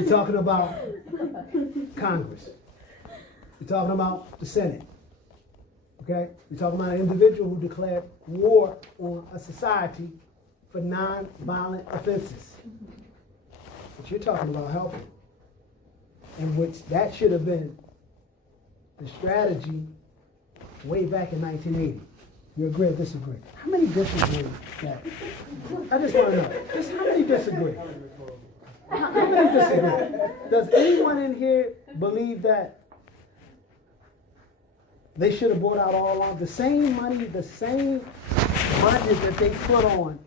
You're talking about Congress. You're talking about the Senate. Okay? You're talking about an individual who declared war on a society for non-violent offenses. But you're talking about helping. In which that should have been the strategy way back in 1980. You agree or disagree? How many disagree that? I just want to know. Just how many disagree? How many disagree? Does anyone in here believe that they should have brought out all along the same money, the same budget that they put on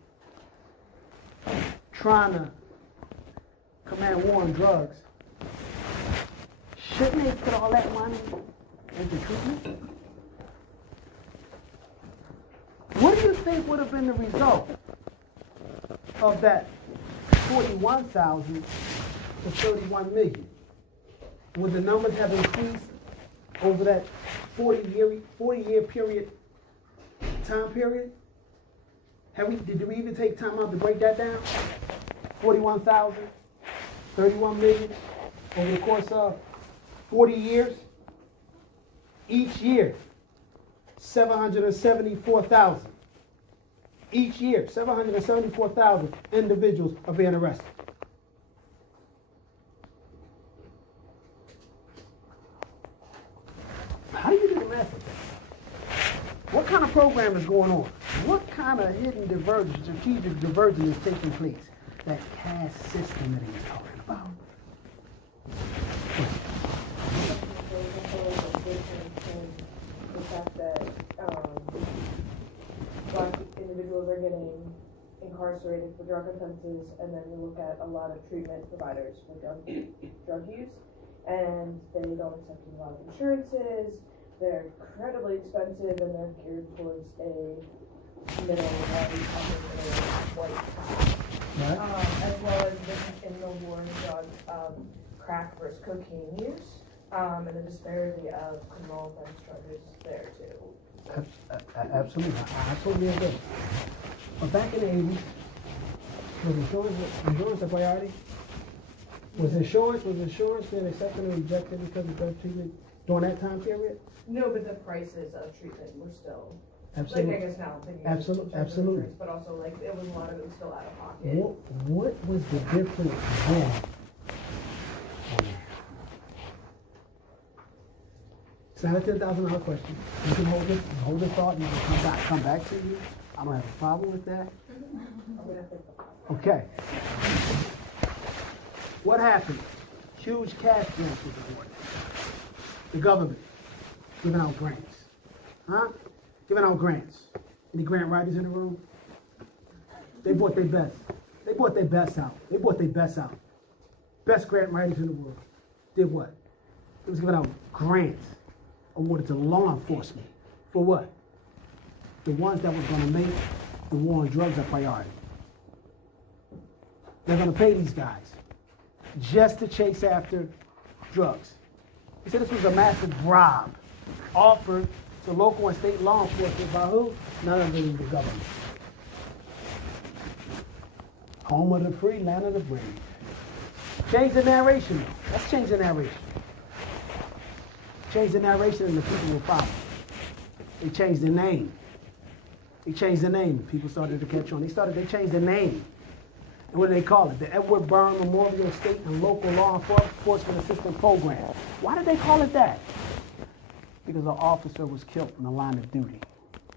trying to command war on drugs? Shouldn't they put all that money into treatment? What do you think would have been the result of that 41,000 to 31 million? Would the numbers have increased over that 40-year period, time period? Did we even take time out to break that down? 41,000, 31 million over the course of 40 years? Each year, 774,000. Each year, 774,000 individuals are being arrested. How do you do the math of that? What kind of program is going on? What kind of hidden divergence, strategic divergence is taking place? That caste system that he's talking about. The fact that black individuals are getting incarcerated for drug offenses, and then you look at a lot of treatment providers for drug use, and they don't accept a lot of insurances. They're incredibly expensive, and they're geared towards a middle white class. Right. As well as in the war on drug, crack versus cocaine use, and the disparity of criminal offense charges there too. Absolutely, I absolutely agree. But back in the 80s, was insurance a priority? Was insurance being accepted and rejected because of drug treatment during that time period? No, but the prices of treatment were still. Absolutely. Like I guess now I'm thinking Absolutely. But also like it was a lot of it was still out of pocket. What was the difference then? It's not a $10,000 question. You can hold the thought, and you can come back to you. I don't have a problem with that. Okay. What happened? Huge cash grants was awarded. The government giving out grants. Giving out grants. Any grant writers in the room? They bought their best. They bought their best out. Best grant writers in the world. Did what? It was giving out grants awarded to law enforcement. For what? The ones that were going to make the war on drugs a priority. They're going to pay these guys just to chase after drugs. He said this was a massive bribe offered to local and state law enforcement by who? None other than the government. Home of the free, land of the brave. Change the narration though. Let's change the narration. Change the narration and the people will follow. They changed the name. People started to catch on. They changed the name. And what do they call it? The Edward Byrne Memorial State and Local Law Enforcement Assistance Program. Why did they call it that? Because an officer was killed in the line of duty.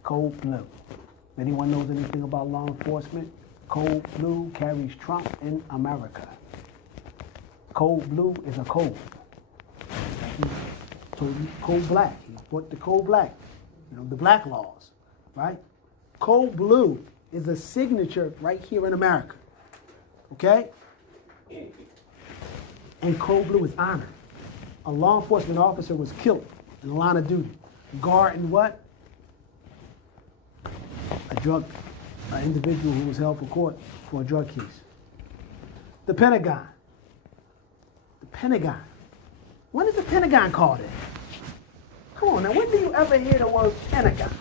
Code blue. If anyone knows anything about law enforcement, code blue carries Trump in America. Code blue is a code. So code black. He put the code black. The black laws, right? Code blue is a signature right here in America. Okay? And code blue is honor. A law enforcement officer was killed in the line of duty. Guarding what? An individual who was held for court for a drug case. The Pentagon. When is the Pentagon called in? Come on now, when do you ever hear the word Pentagon?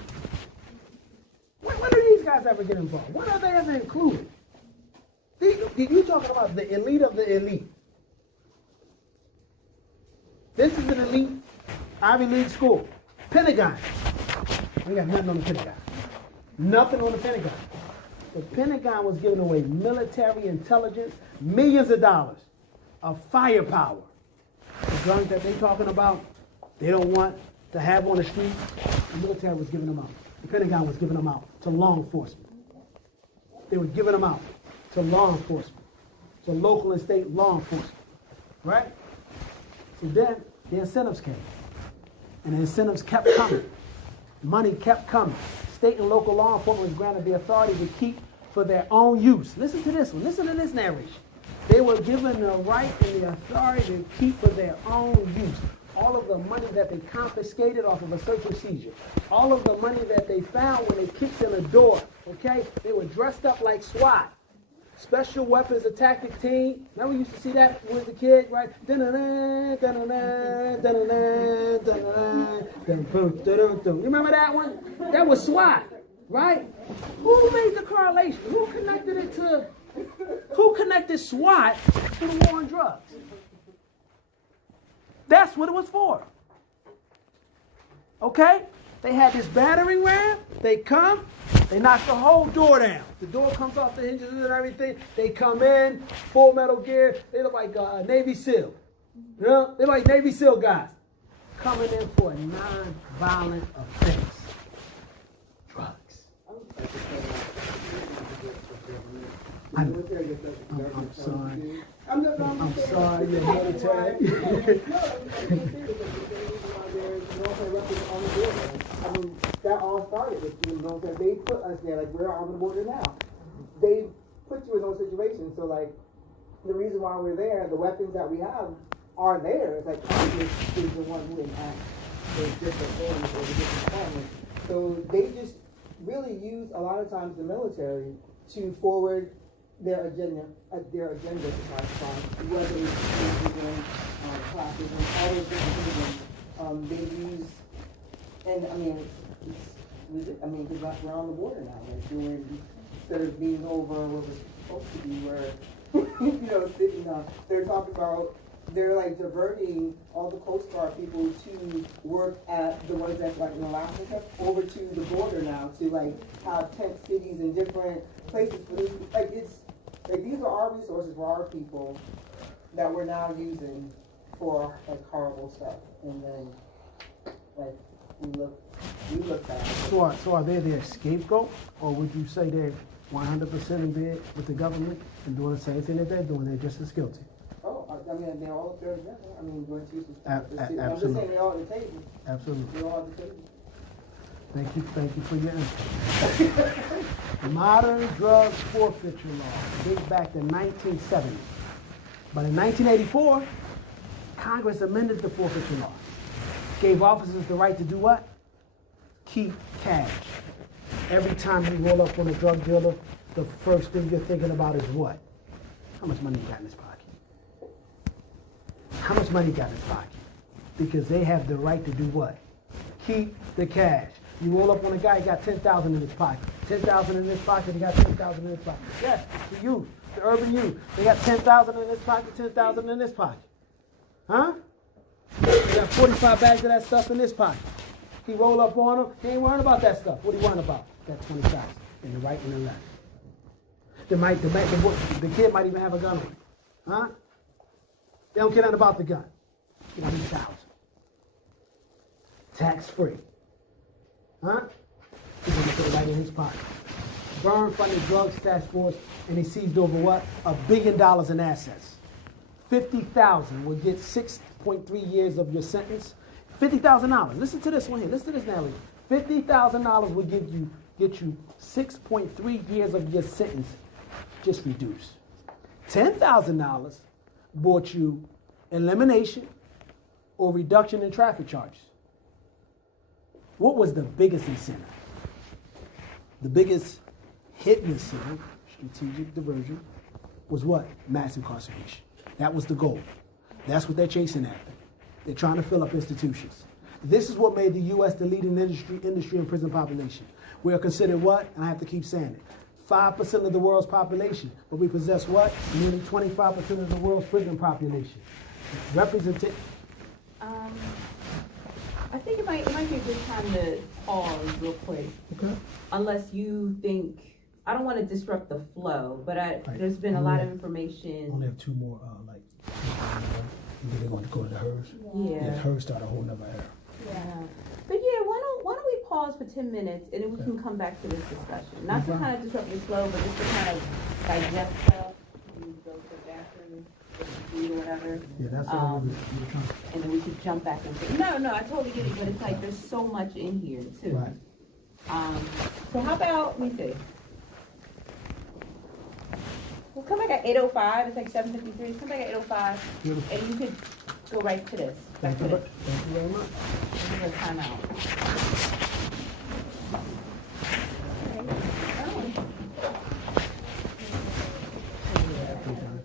When do these guys ever get involved? When are they ever included? You talking about the elite of the elite. This is an elite Ivy League school. Pentagon. We got nothing on the Pentagon. Nothing on the Pentagon. The Pentagon was giving away military intelligence, millions of dollars of firepower. The guns that they talking about, they don't want to have on the street. The military was giving them out. The Pentagon was giving them out to law enforcement. They were giving them out to law enforcement, to local and state law enforcement, right? So then the incentives came, and the incentives kept coming. Money kept coming. State and local law enforcement was granted the authority to keep for their own use. Listen to this one. Listen to this narration. They were given the right and the authority to keep for their own use. All of the money that they confiscated off of a search and seizure. All of the money that they found when they kicked in a door. Okay? They were dressed up like SWAT. Special Weapons and Tactic Team. Remember we used to see that when we was a kid, right? You remember that one? That was SWAT, right? Who made the correlation? Who connected SWAT to the war on drugs? That's what it was for. Okay? They had this battering ram. They come. They knock the whole door down. The door comes off the hinges and everything. They come in, full metal gear. They look like Navy SEAL. You know? They're like Navy SEAL guys. Coming in for a non-violent offense. Drugs. I'm sorry. I'm sorry, you're military. I mean, that all started with, you know, they put us there, like, we're on the border now. They put you in those situations, so, like, the reason why we're there, the weapons that we have are there. It's like Congress is the one who enacts those different things or the different departments. So they just really use, a lot of times, the military to forward their agenda to try to find, whether it's doing classes and all those different things. They use, and I mean, because we're on the border now. Like doing, instead of being over where we're supposed to be, where you know, sitting they're talking about, they're like diverting all the Coast Guard people to work at the ones that's like in Alaska over to the border now to like have tent cities in different places for this. Like it's like these are our resources for our people that we're now using for like horrible stuff, and then like we look bad. So are they their scapegoat, or would you say they're 100% in bed with the government and doing the same thing that they're doing? They're just as guilty. Oh, I mean, they're all up there together. I mean, going to Absolutely. I'm just saying they're all at the table. Absolutely. They're all at the table. Thank you for your input. Modern drug forfeiture law dates back to 1970. But in 1984, Congress amended the forfeiture law. Gave officers the right to do what? Keep cash. Every time you roll up on a drug dealer, the first thing you're thinking about is what? How much money you got in his pocket? How much money you got in his pocket? Because they have the right to do what? Keep the cash. You roll up on a guy, he got 10,000 in his pocket. 10,000 in his pocket, he got 10,000 in his pocket. Yes, the youth, the urban youth. They got 10,000 in his pocket, 10,000 in his pocket. Huh? They got 45 bags of that stuff in his pocket. He roll up on him, he ain't worrying about that stuff. What he worrying about? That 20,000 in the right and the left. The kid might even have a gun on him. Huh? They don't care nothing about the gun. 20,000. Tax free. Huh? He's going to put it right in his pocket. Byrne funded drugs task force, and he seized over what? $1 billion in assets. 50,000 will get 6.3 years of your sentence. $50,000. Listen to this one here. Listen to this now. $50,000 will get you 6.3 years of your sentence, just reduced. $10,000 bought you elimination or reduction in traffic charges. What was the biggest incentive? The biggest hidden incentive, strategic diversion, was what? Mass incarceration. That was the goal. That's what they're chasing after. They're trying to fill up institutions. This is what made the U.S. the leading industry in prison population. We are considered what? And I have to keep saying it. 5% of the world's population, but we possess what? Nearly 25% of the world's prison population. I think it might be a good time to pause real quick, Okay. unless you think, I don't wanna disrupt the flow, but Right. there's been a lot of information. Only have two more, and then they're going to go into hers. Yeah. Hers start a whole nother era. Yeah. But yeah, why don't we pause for 10 minutes and then we can come back to this discussion. Not to Okay. kind of disrupt your flow, but just to kind of digest stuff. You go to the bathroom, eat or whatever. Yeah, that's all we were trying. And then we could jump back into. No, I totally get it, but it's like there's so much in here too. Right. So how about, let me see. We'll come back at 8:05. It's like 7:53. Come back at 8:05, Beautiful. and you could go right to this. Back Thank to you, this. thank you very much. This is a timeout. Yeah, every time.